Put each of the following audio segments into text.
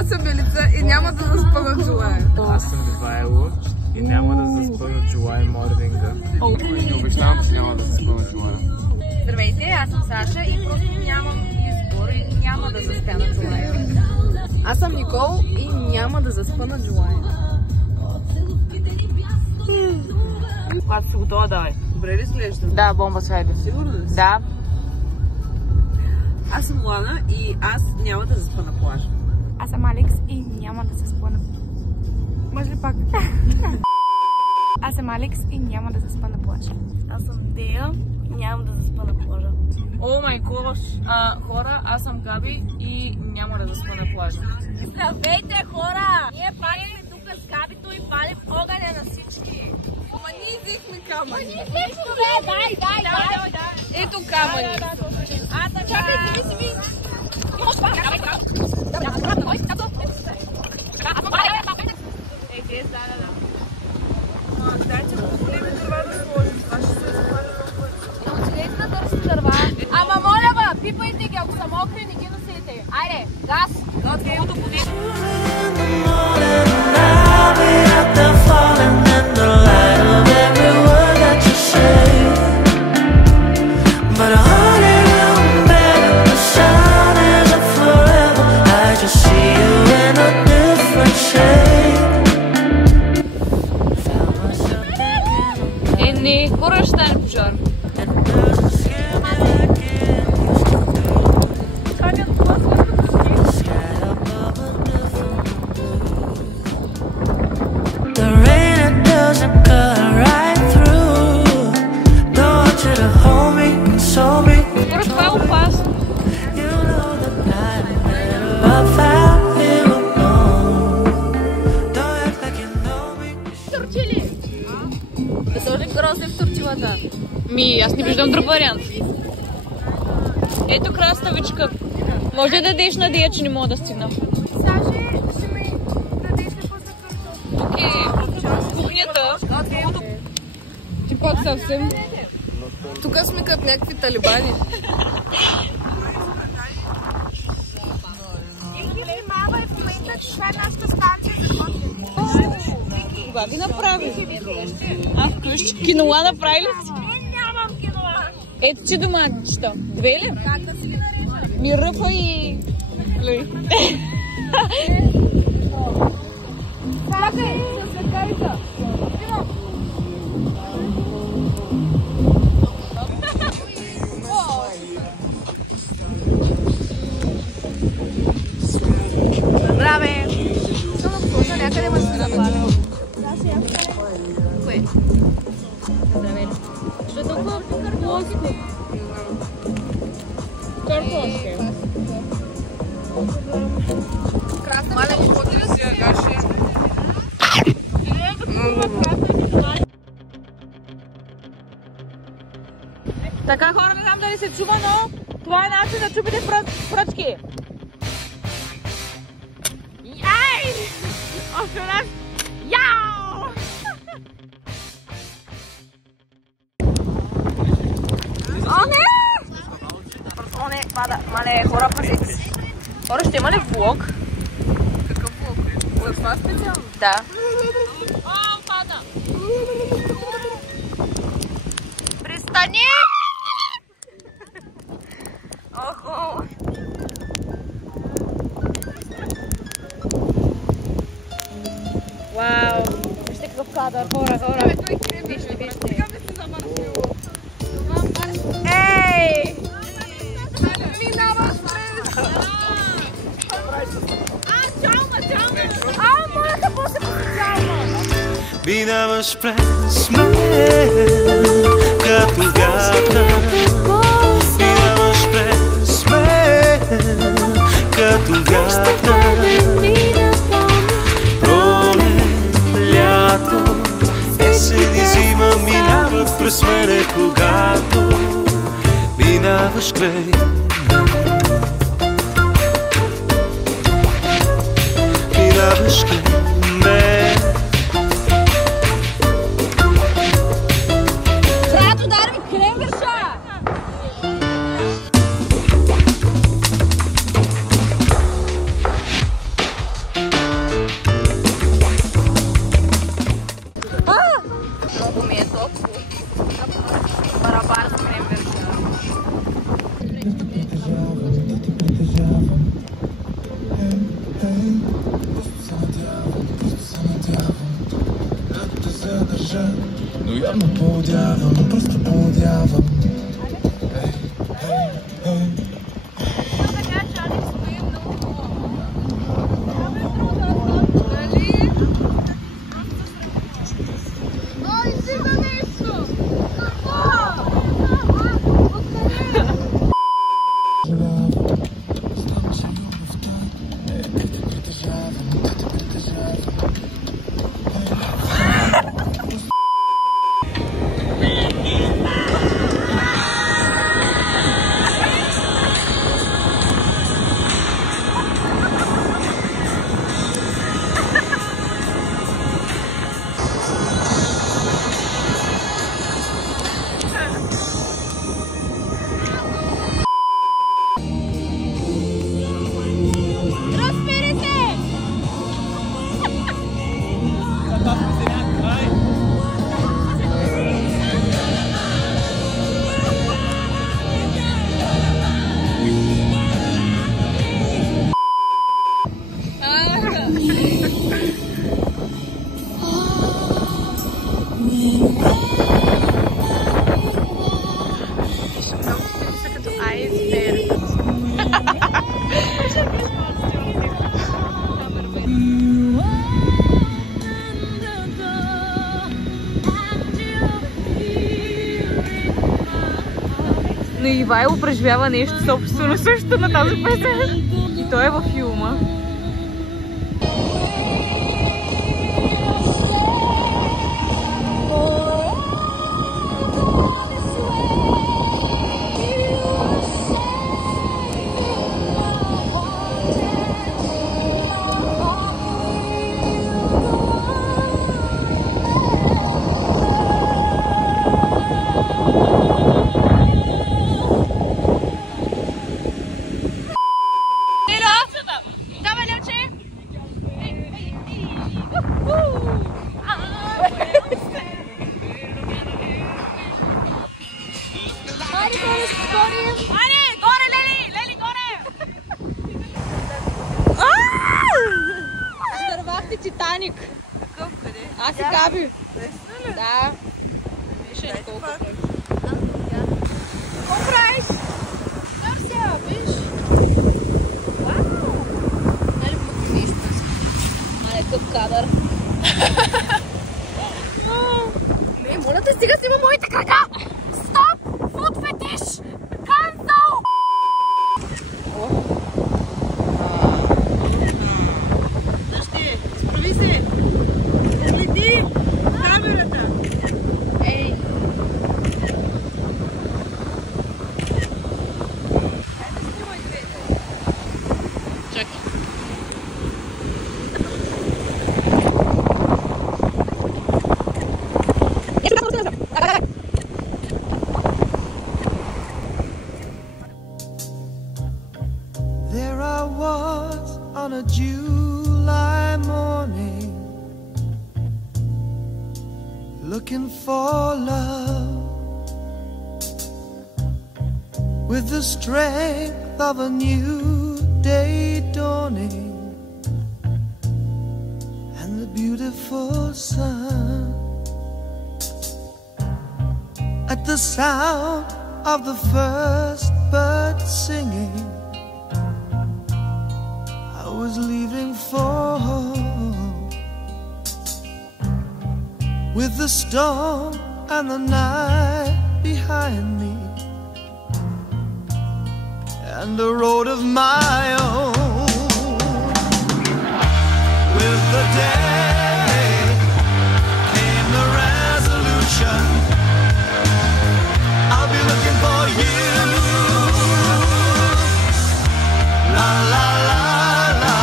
Аз съм Белица и няма да заспа на Джулай. Аз съм Ивайло и няма да заспа на Джулай морнинга. Не обещавам, че няма да заспа на Джулай. Здравейте, аз съм Саша и просто нямам избор и няма да заспя на Джулай. Аз съм Никол и няма да заспа на Джулай. Когато си готова, давай. Добре ли изглеждам? Да, бомба свайде. Сигурно ли си? Да. Аз съм Лана и аз няма да заспа на плажа. Аз съм Алекс и няма да заспа на... Може ли пак? Аз съм Алекс и няма да заспа на плажа. Аз съм Дея и нямам да заспа на плажа. О май гош! Хора, аз съм Габи и няма да заспа на плажа. Здравейте, хора! Ние палим тук с Габито и палим огъня на всички. Ама ние взехме камъни. Дай! Ето камъни. Чакайте, ви си ви! Дайте го големи дърва да сложим. Това ще се запаля много пъти. Отидете да търсите дърва. Ама моля ва, пипайте ги, ако са мокри, не ги носите. Айде, газ! Готвим до подието. Не, хора ще стане пожар. Хора, това е опасно. Да сложим грозде в турчилата. Аз не виждам друг вариант. Ето краставичка. Може да дадеш на Дея, че не мога да стигна. Саше, ще ми дадеш какво за картоф. Окей. Кухнята. Ти пак съвсем. Тук сме като някакви талибани. Внимавай в момента, че това е нашата станция за готвене. Кога ви направи? Вкъщи. Кинола направи ли си? Нямам кинола. Ето че доматчета. Две ли? Как да си ги нарежа? Миръфа и... Чакай, със светкавица. Браве! Искам да покажа някъде маслина да чуя. Кое? Здравей. Що е толкова картофко? Картофко. Красна, мале, какво ти да си ягаше? Така, хора, не знам дали се чува, но това е начин да чупите пръчки. Яй! Още раз! Яу! О, не! О, не, пада. Мале, хора, пазите си. Хора, ще има ли влог? Какъв влог? За това специално? Да. О, пада! Пристани! Охо! Вау! Вижте какъв кадър, хора! Вижте! Ей! Минаваш през! Моля да после потенциално! Минаваш през мен като вятър. Минаваш през мен като вятър. Пролет, лято, есен и зима минават през мене, когато минаваш край мен. Минаваш край мен. Явно поудявам, просто поудявам. Но Ивайло преживява нещо собствено също на тази песен. И той е във филма. Титаник. Какъв къде? Аз и Габи. Да. Виж колко е. Какво правиш? Търся, виж. Вау! Нали покривиш пъс? Мале къп кадър. Не, моля те, стига си има моите крака! Стоп! Фуд фетиш! Cancel! Дъщи, справи се! Следи камерата! Ей! Чакай. There I was on a July morning, looking for love with the strength of a new day dawning and the beautiful sun. At the sound of the first bird singing, I was leaving for home, with the storm and the night behind me, and a road of my own. With the day came the resolution, I'll be looking for you. La la la la,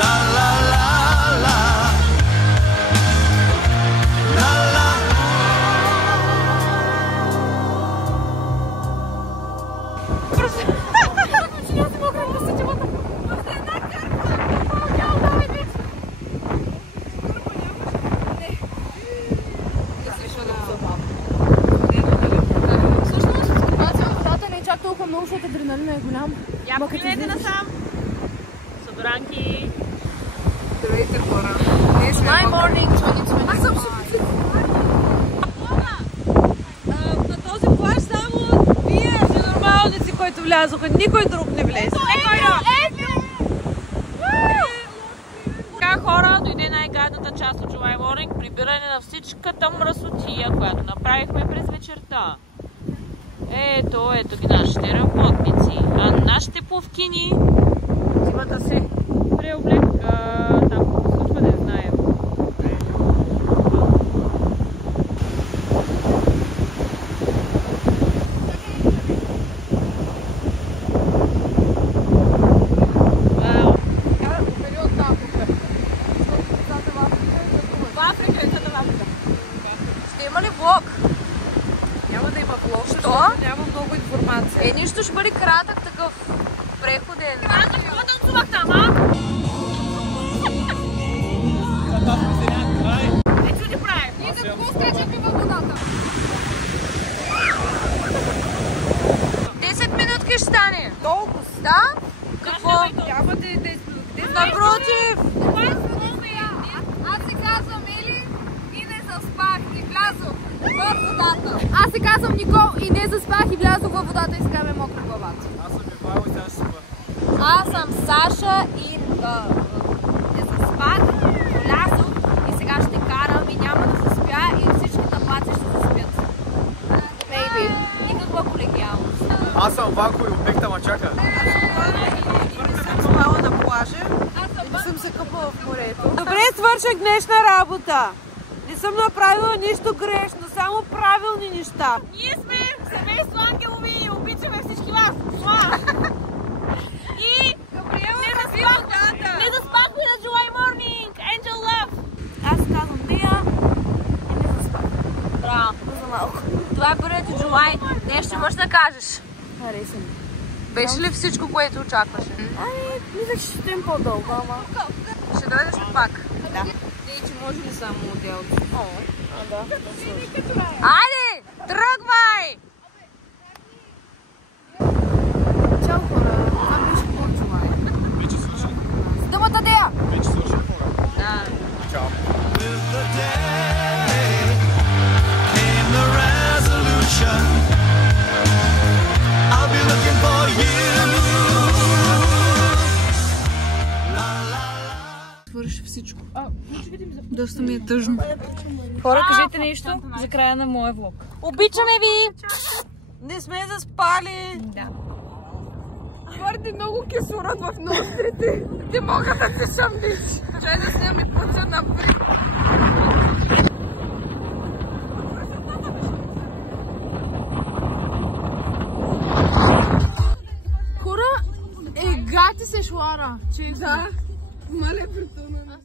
la la la la, la la. Толкова много, защото адреналина е голям. Я покинете насам. Събранки. Здравейте, хора. My morning 2020. Аз съм супер. които влязоха. Никой друг не влезе. Така, хора, дойде най-гадната част от July Morning. Прибиране на всичката мръсотия, която направихме през вечерта. Ето ги нашите работници. А нашите пловкини отиват да се преоблека. Там какво случва, не знаем. Ще има ли влог? Няма да има влог, защото няма много информация. Нищо ще бъде кратък такъв преходен. Какво танцувах там, а? Ето ти правим. Ние за какво скачахме във водата? 10 минутки ще стане. Толкова. Да? Какво? Няма да е 10 минути. Напротив! Аз се казвам Ели и не заспах и влязох във водата. Аз се казвам Никол и не заспах и влязох във водата и сега ме мокра главата. Аз съм Ивайло и сега ще спа. Аз съм Саша и не заспах, влязох и сега ще карам и няма да заспя и всички таблаци ще заспят. Maybe. Никаква колегиалност. Аз съм Ванко и обекта ма чака. Съм спала на плажа и съм се къпала в морето. Добре свърших днешна работа. Не съм направила нищо грешно, само правилни неща. Ние сме семейство ангелови и обичаме всички вас. И не заспахме на July Morning. Angel Love. Аз се казвам Дея и не заспах. Браво. За малко. Това е първият ти July. Нещо можеш да кажеш. Хареса ми. Беше ли всичко, което очакваше? Мисля, че ще им по-дълго, ама. Ще дойдеш ли пак? Че може ли само отделно? Айде! Тръгвай! Чао, хора. Това беше по-July. Вече свърши. Думата Дея! Вече свърши, хора. Да. Чао. With the day came the resolution. I'll be looking for you. Свърши всичко. Доста ми е тъжно. Хора, кажете нещо за края на моя влог. Обичаме ви! Не сме заспали. Да. Твърде много кислород в нострите. Не мога да се съмниш. Чай да се ми пуца напред. Хора, егате се шлара. Да. Мале притона.